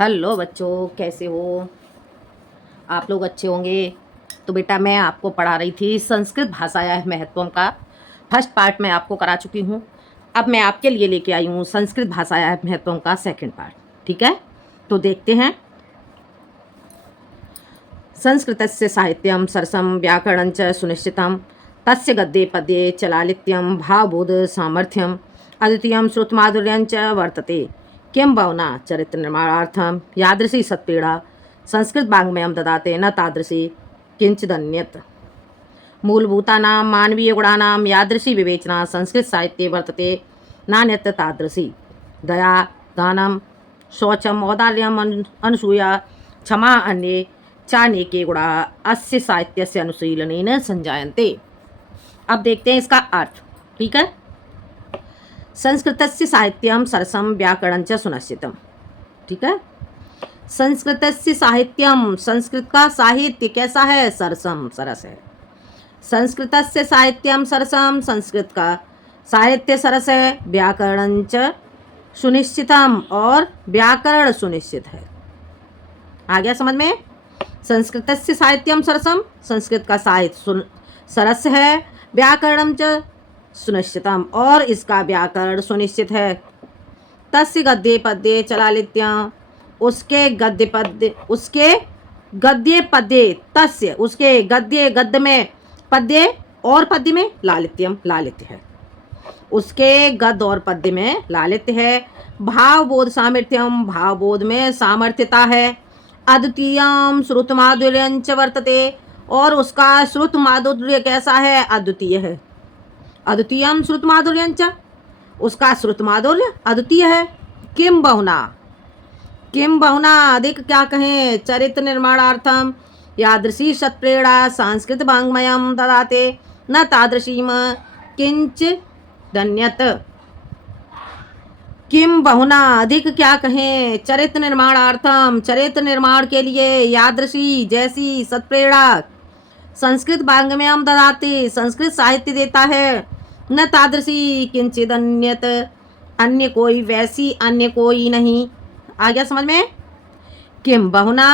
Hello बच्चों, कैसे हो? आप लोग अच्छे होंगे। तो बेटा, मैं आपको पढ़ा रही थी संस्कृत भाषा या महत्वम का फर्स्ट पार्ट मैं आपको करा चुकी हूँ। अब मैं आपके लिए लेके आई हूँ संस्कृत भाषा या महत्वम का सेकंड पार्ट। ठीक है, तो देखते हैं। संस्कृतस्य साहित्यम सरसम व्याकरणं च सुनिश्चितं तस्य गद्ये पद्ये च लालित्यं भावबोध सामर्थ्यम अद्वितीयं श्रुतमाधुर्यं च वर्तते किं भावना चरित्र निर्माणार्थम यादृशी सत्पीड़ा संस्कृत वाङ्मयं ददाते न तादृशी किंचिदन्यत् मूलभूतानां मानवीयगुणानां यादृशी विवेचना संस्कृत साहित्ये वर्तते नान्यत्र तादृशी दया दानं शौचम औदार्यम अनुसूया क्षमा अन्ये चाणक्य गुणा अस्य साहित्यस्य अनुशीलनेन संजायन्ते। अब देखते हैं इसका अर्थ। ठीक है, संस्कृतस्य साहित्यम सरसम व्याकरण च सुनिश्चितम। ठीक है, संस्कृतस्य साहित्यम, संस्कृत का साहित्य कैसा है? सरसम, सरस है। संस्कृतस्य साहित्यम सरसम, संस्कृत का साहित्य सरस है। व्याकरण च सुनिश्चितम, और व्याकरण सुनिश्चित है। आ गया समझ में? संस्कृतस्य साहित्यम सरसम, संस्कृत का साहित्य सरस है। व्याकरणम च सुनिश्चितम, और इसका व्याकरण सुनिश्चित है। तस्य गद्ये पद्ये च लालित्यं, उसके गद्य पद्ये तस्य, उसके गद्य, गद्य में, पद्य और पद्य में लालित्यम, लालित्य है। उसके गद्य और पद्य में लालित्य है। भावबोध सामर्थ्यम, भावबोध में सामर्थ्यता है। अद्वितीयम श्रुत माधुर्यंच वर्तते, और उसका श्रुत माधुर्य कैसा है? अद्वितीय है। अद्वितीयम श्रुत माधुर्यंच, उसका श्रुत माधुर्य अद्वितीय है। किम बहुना, किम बहुना अधिक क्या कहें? चरित्र निर्माणार्थम यादृशी सत्प्रेरणा संस्कृत वाङ्मयं ददाते न तादृशीम किंच दन्यत। किम बहुना अधिक क्या कहें? चरित्र निर्माणार्थम, चरित्र निर्माण के लिए, यादृशी जैसी, सत्प्रेरणा संस्कृत वाङ्मयं ददाते, संस्कृत साहित्य देता है। न तादृशी किंचिद अन्यत, अन्य कोई वैसी, अन्य कोई नहीं। आ गया समझ में? किम बहुना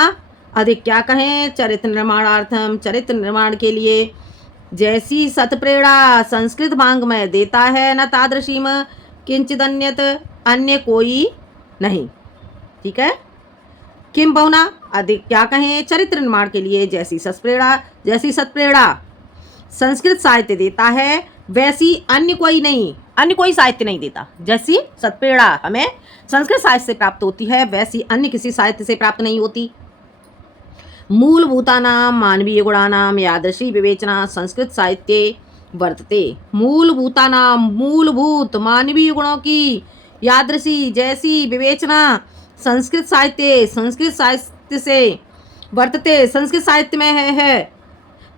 अधिक क्या कहें? चरित्र निर्माणार्थम, चरित्र निर्माण के लिए, जैसी सत्प्रेरणा संस्कृत वाङ्मय देता है। न तादृशीम किंचिदन्यत, अन्य कोई नहीं। ठीक है, किम बहुना अधिक क्या कहें? चरित्र निर्माण के लिए, जैसी सत्प्रेरणा, जैसी सत्प्रेरणा संस्कृत साहित्य देता है, वैसी अन्य कोई नहीं, अन्य कोई साहित्य नहीं देता। जैसी सत्प्रेरणा हमें संस्कृत साहित्य से प्राप्त होती है, वैसी अन्य किसी साहित्य से प्राप्त नहीं होती। मूलभूतानां मानवीय गुणानां यादृशी विवेचना संस्कृत साहित्ये वर्तते। मूलभूतानां, मूलभूत मानवीय गुणों की यादृशी जैसी विवेचना संस्कृत साहित्य से वर्तते, संस्कृत साहित्य में है।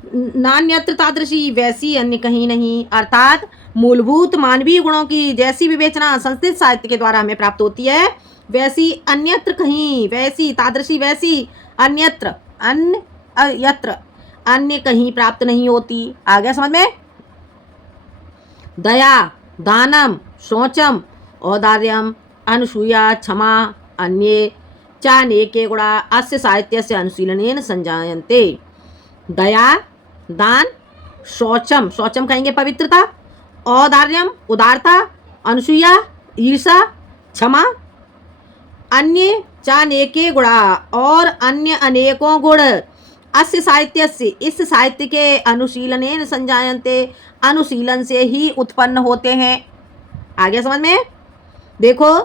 नान्यत्र तादृशी, वैसी अन्य कहीं नहीं। अर्थात मूलभूत मानवीय गुणों की जैसी विवेचना संस्कृत साहित्य के द्वारा हमें प्राप्त होती है, वैसी अन्यत्र कहीं, वैसी तादृशी, वैसी अन्यत्र, अन्यत्र, अन्य कहीं प्राप्त नहीं होती। आ गया समझ में? दया दानम शौचम औदार्यम अनुसूया क्षमा अन्ये चाणक्य गुणा अस्य साहित्यस्य अनुशीलनेन संजायन्ते। दया दान, शौचम, शौचम कहेंगे पवित्रता, औदार्यम उदारता, अनुसूया ईर्षा, क्षमा, अन्य चाणक्य गुणा, और अन्य अनेकों गुण अस्य साहित्य से, इस साहित्य के अनुशीलनेन संजायन्ते, अनुशीलन से ही उत्पन्न होते हैं। आगे समझ में? देखो,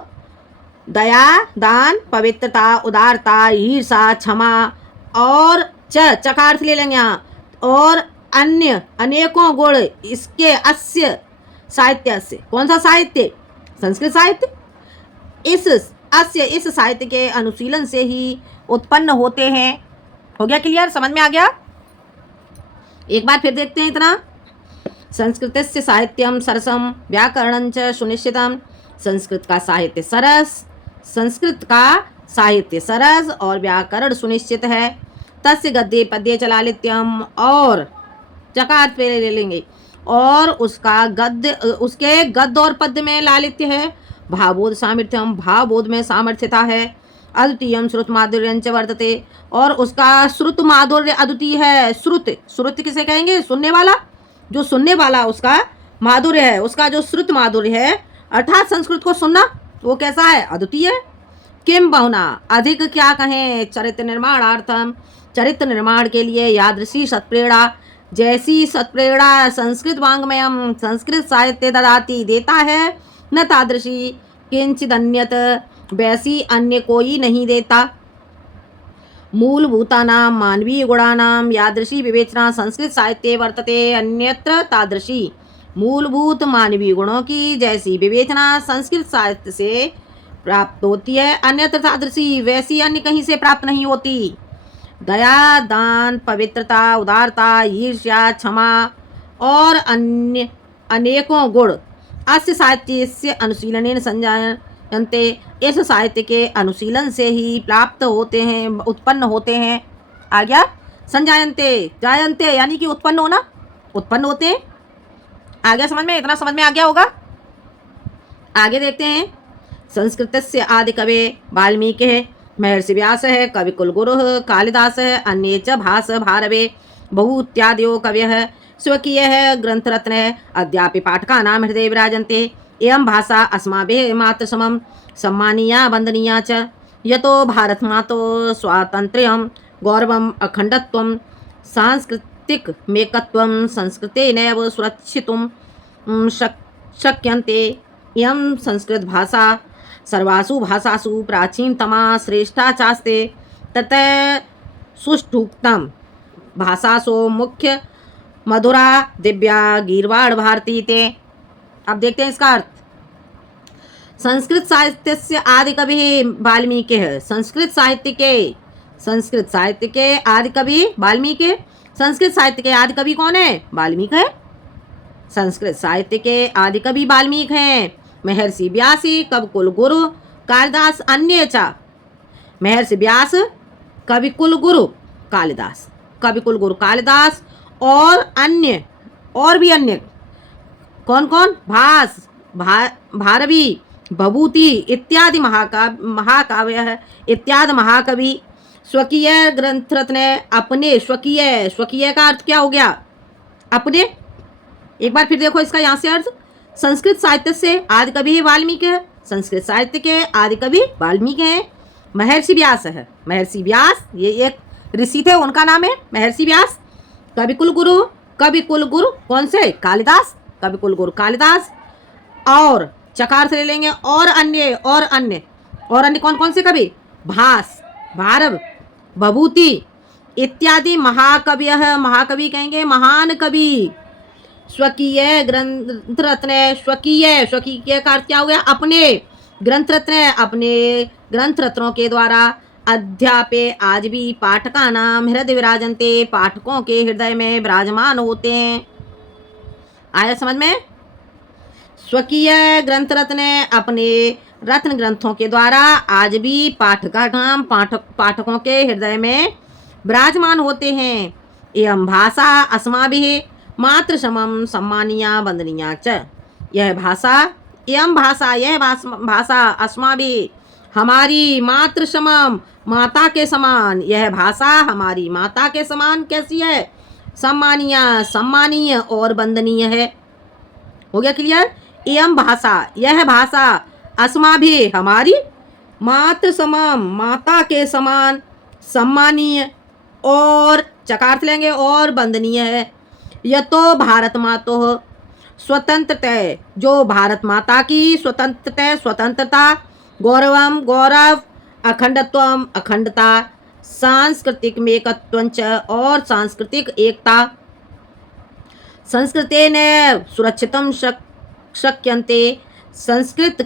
दया दान, पवित्रता, उदारता, ईर्षा, क्षमा, और च का अर्थ ले लेंगे यहाँ, और अन्य अनेकों गुण इसके अस्य साहित्य से। कौन सा साहित्य? संस्कृत साहित्य। इस अस्य, इस साहित्य के अनुशीलन से ही उत्पन्न होते हैं। हो गया क्लियर? समझ में आ गया? एक बार फिर देखते हैं इतना। संस्कृतस्य साहित्यम सरसम व्याकरणं च सुनिश्चितम, संस्कृत का साहित्य सरस, संस्कृत का साहित्य सरस और व्याकरण सुनिश्चित है। तस्य गद्ये पद्ये च लालित्यम, और चकार पे ले लेंगे, और उसका गद्य, उसके गद्य और पद्य में लालित्य है। भावबोध सामर्थ्यम, भावबोध में सामर्थ्यता है। अद्वितीयम श्रुत माधुर्यंच वर्तते, और उसका श्रुत माधुर्य अद्वितीय है। श्रुत, श्रुत किसे कहेंगे? सुनने वाला, जो सुनने वाला उसका माधुर्य है, उसका जो श्रुत माधुर्य है अर्थात संस्कृत को सुनना, वो कैसा है? अद्वितीय है। किम बहुना, अधिक क्या कहें, चरित्र निर्माणार्थम, चरित्र निर्माण के लिए यादृशी सत्प्रेरणा, जैसी सत्प्रेरणा संस्कृत वाङ्मयम, संस्कृत साहित्य ददाती देता है, न तादृशी किंचित अन्यत, वैसी अन्य कोई नहीं देता। मूलभूतानां मानवीय गुणानां यादृशी विवेचना संस्कृत साहित्ये वर्तते, अन्यत्र तादृशी। मूलभूत मानवीय गुणों की जैसी विवेचना संस्कृत साहित्य से प्राप्त होती है, अन्यत्र तादृशी, वैसी अन्य कहीं से प्राप्त नहीं होती। दया, दान, पवित्रता, उदारता, ईर्ष्या, क्षमा और अन्य अनेकों गुण अस्य साहित्यस्य अनुशीलनेन संजायन्ते, इस साहित्य के अनुशीलन से ही प्राप्त होते हैं, उत्पन्न होते हैं। आ गया? संजायन्ते, जायन्ते यानी कि उत्पन्न होना, उत्पन्न होते हैं। आ गया समझ में? इतना समझ में आ गया होगा। आगे देखते हैं। संस्कृतस्य आदि कवे वाल्मीकि, महर्षि व्यास है, कविकुलगुरु कालिदास है, अन्ये च भास भारवे बहु इत्यादयो कवयः, स्वकीय है ग्रंथरत्न है, अद्यापि पाठकानां हृदये विराजन्ते। एवं भाषा अस्माभिः मात्र समं सम्मानीया वन्दनीया च, यतो भारतमातो स्वातन्त्र्यं गौरवम् अखण्डत्वं सांस्कृतिकमेकत्वं संस्कृतेनैव सुरक्षितुं शक्यन्ते। इयं संस्कृत भाषा सर्वासु भाषासु प्राचीनतमा श्रेष्ठा चास्ते, ततः सुष्ठुक्तम भाषासु मुख्य मधुरा दिव्या गीर्वाण भारती ते। अब देखते हैं इसका अर्थ। संस्कृत साहित्य से आदि कवि वाल्मीकि है। संस्कृत साहित्य के आदि कवि वाल्मीकि। संस्कृत साहित्य के आदि कवि कौन है? वाल्मीकि है। संस्कृत साहित्य के आदि कवि वाल्मीकि हैं। महर्षि व्यासी, कविकुल गुरु कालिदास, अन्य चा। महर्षि व्यास, कविकुल गुरु कालिदास, कविकुल गुरु कालिदास और अन्य, और भी अन्य कौन कौन? भास, भारवी, भभूति इत्यादि महाकाव्य है, इत्यादि महाकवि। स्वकीय ग्रंथरत्न, अपने, स्वकीय, स्वकीय का अर्थ क्या हो गया? अपने। एक बार फिर देखो इसका यहाँ से अर्थ। संस्कृत साहित्य से आदि कवि वाल्मीकि है। संस्कृत साहित्य के आदि कवि वाल्मीकि हैं। महर्षि व्यास है। महर्षि व्यास ये एक ऋषि थे, उनका नाम है महर्षि व्यास। कविकुल गुरु, कविकुल गुरु कौन से? कालिदास, कविकुल गुरु कालिदास। और चकार से ले लेंगे और अन्य, और अन्य, और अन्य कौन कौन से कवि? भास, भारव, भभूति इत्यादि महाकवि है। महाकवि कहेंगे महान कवि। स्वकीय ग्रंथ रत्न, स्वकीय, स्वकीय का अर्थ क्या हो गया? अपने ग्रंथ रत्न, अपने ग्रंथ रत्नों के द्वारा अध्यापे आज भी पाठका नाम हृदय विराजन्ते, पाठकों के हृदय में विराजमान होते हैं। आया समझ में? स्वकीय ग्रंथ रत्न, अपने रत्न ग्रंथों के द्वारा आज भी पाठका नाम पाठकों के हृदय में विराजमान होते हैं। एवं भाषा अस्माभिः मात्र समम सम्मानिया वंदनिया च। यह भाषा, एवं भाषा, यह भाषा अस्माभिः हमारी मात्र समम, माता के समान, यह भाषा हमारी माता के समान कैसी है? सम्मानिया, सम्मानीय और वंदनीय है। हो गया क्लियर? एवं भाषा, यह भाषा अस्माभिः हमारी मात्र समम, माता के समान, सम्मानीय और चकार लेंगे और वंदनीय है। यह तो भारत मातो स्वतंत्रता, जो भारत माता की स्वतंत्रता, गौरवम, गौरव, अखंडत्वम, अखंडता, सांस्कृतिक मेकत्वंच और सांस्कृतिक एकता, संस्कृतेन सुरक्षितम शक्यन्ते, संस्कृत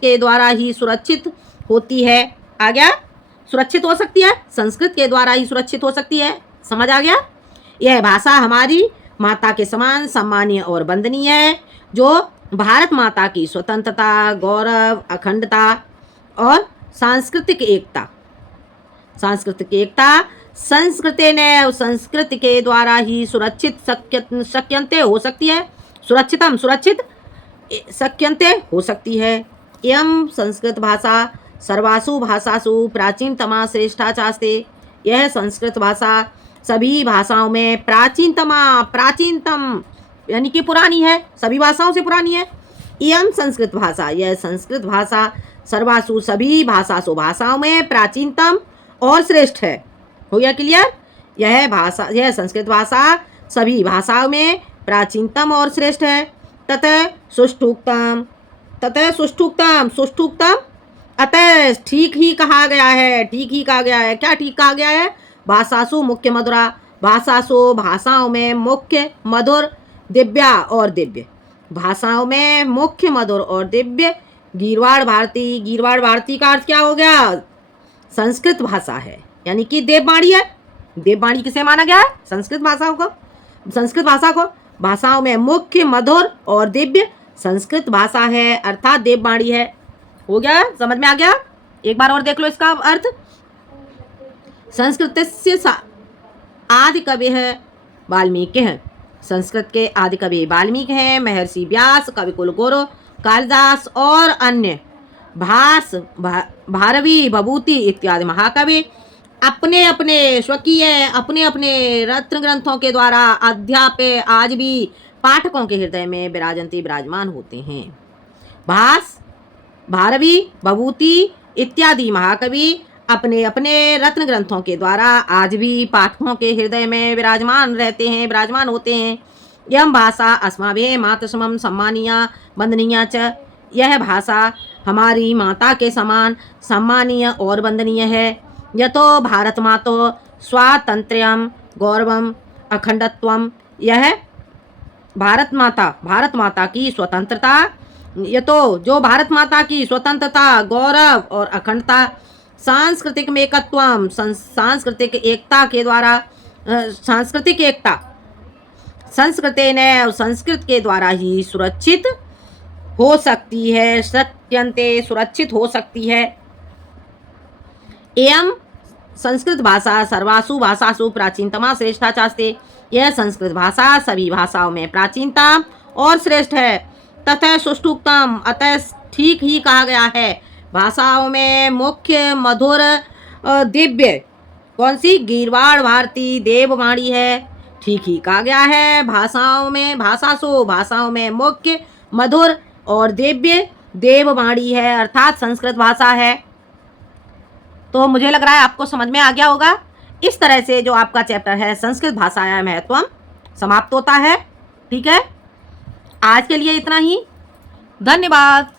के द्वारा ही सुरक्षित होती है। आ गया? सुरक्षित हो सकती है, संस्कृत के द्वारा ही सुरक्षित हो सकती है। समझ आ गया? यह भाषा हमारी माता के समान सम्मानीय और वंदनीय है, जो भारत माता की स्वतंत्रता, गौरव, अखंडता और सांस्कृतिक एकता, संस्कृत के द्वारा ही सुरक्षित शक्यन्ते हो सकती है। सुरक्षितम, सुरक्षित शक्यन्ते हो सकती है। एवं संस्कृत भाषा सर्वासु भाषासु प्राचीनतमा श्रेष्ठा चास्ते। यह संस्कृत भाषा सभी भाषाओं में प्राचीनतमा, प्राचीनतम यानी कि पुरानी है, सभी भाषाओं से पुरानी है। इयम संस्कृत भाषा, यह संस्कृत भाषा सर्वासु सभी भाषासु भाषाओं में प्राचीनतम और श्रेष्ठ है। हो गया क्लियर? यह संस्कृत भाषा सभी भाषाओं में प्राचीनतम और श्रेष्ठ है। ततः सुष्ठुक्तम, ततः सुष्ठुक्तम, सुष्ठुक्तम अतः ठीक ही कहा गया है, ठीक ही कहा गया है। क्या ठीक कहा गया है? भाषासु मुख्य मधुरा, भाषासु भाषाओं में मुख्य मधुर, दिव्या और दिव्य, भाषाओं में मुख्य मधुर और दिव्य। गीरवाड़ भारती, गीरवाड़ भारती का अर्थ क्या हो गया? संस्कृत भाषा है, यानी कि देववाणी है। देववाणी किसे माना गया है? संस्कृत भाषाओं को, संस्कृत भाषा को। भाषाओं में मुख्य मधुर और दिव्य संस्कृत भाषा है, अर्थात देववाणी है। हो गया? समझ में आ गया? एक बार और देख लो इसका अर्थ। संस्कृतस्य आदि कवि है वाल्मीकि है। संस्कृत के आदि कवि वाल्मीकि हैं। महर्षि व्यास, कविकुल गुरु कालिदास और अन्य भारवी, भभूति इत्यादि महाकवि अपने अपने स्वकीय, अपने अपने रत्न ग्रंथों के द्वारा अध्यापे आज भी पाठकों के हृदय में विराजमान होते हैं। भारवी, भभूति इत्यादि महाकवि अपने अपने रत्न ग्रंथों के द्वारा आज भी पाठकों के हृदय में विराजमान रहते हैं, विराजमान होते हैं। यह भाषा अस्माभिः मातृसमं सम्मानीया वंदनीया च। यह भाषा हमारी माता के समान सम्मानीय और वंदनीय है। यतो भारत मातो स्वातंत्र्यम गौरवम अखंडत्वम। यह भारत माता की स्वतंत्रता, यतो जो भारत माता की स्वतंत्रता, गौरव और अखंडता, सांस्कृतिक एकत्वम, सांस्कृतिक एकता के द्वारा, सांस्कृतिक एकता संस्कृतेन, संस्कृत के द्वारा ही सुरक्षित हो सकती है, सत्यन्ते सुरक्षित हो सकती है। एवं संस्कृत भाषा सर्वासु भाषासु प्राचीनतमा श्रेष्ठा चास्ते। यह संस्कृत भाषा सभी भाषाओं में प्राचीनतम और श्रेष्ठ है। ततः सुष्ठुक्तम, अतः ठीक ही कहा गया है। भाषाओं में मुख्य मधुर दिव्य कौन सी? गीरवाड़ भारती देववाणी है। ठीक ही कहा गया है। भाषाओं में मुख्य मधुर और दिव्य देववाणी है, अर्थात संस्कृत भाषा है। तो मुझे लग रहा है आपको समझ में आ गया होगा। इस तरह से जो आपका चैप्टर है संस्कृत भाषायां महत्वम समाप्त होता है। ठीक है, आज के लिए इतना ही। धन्यवाद।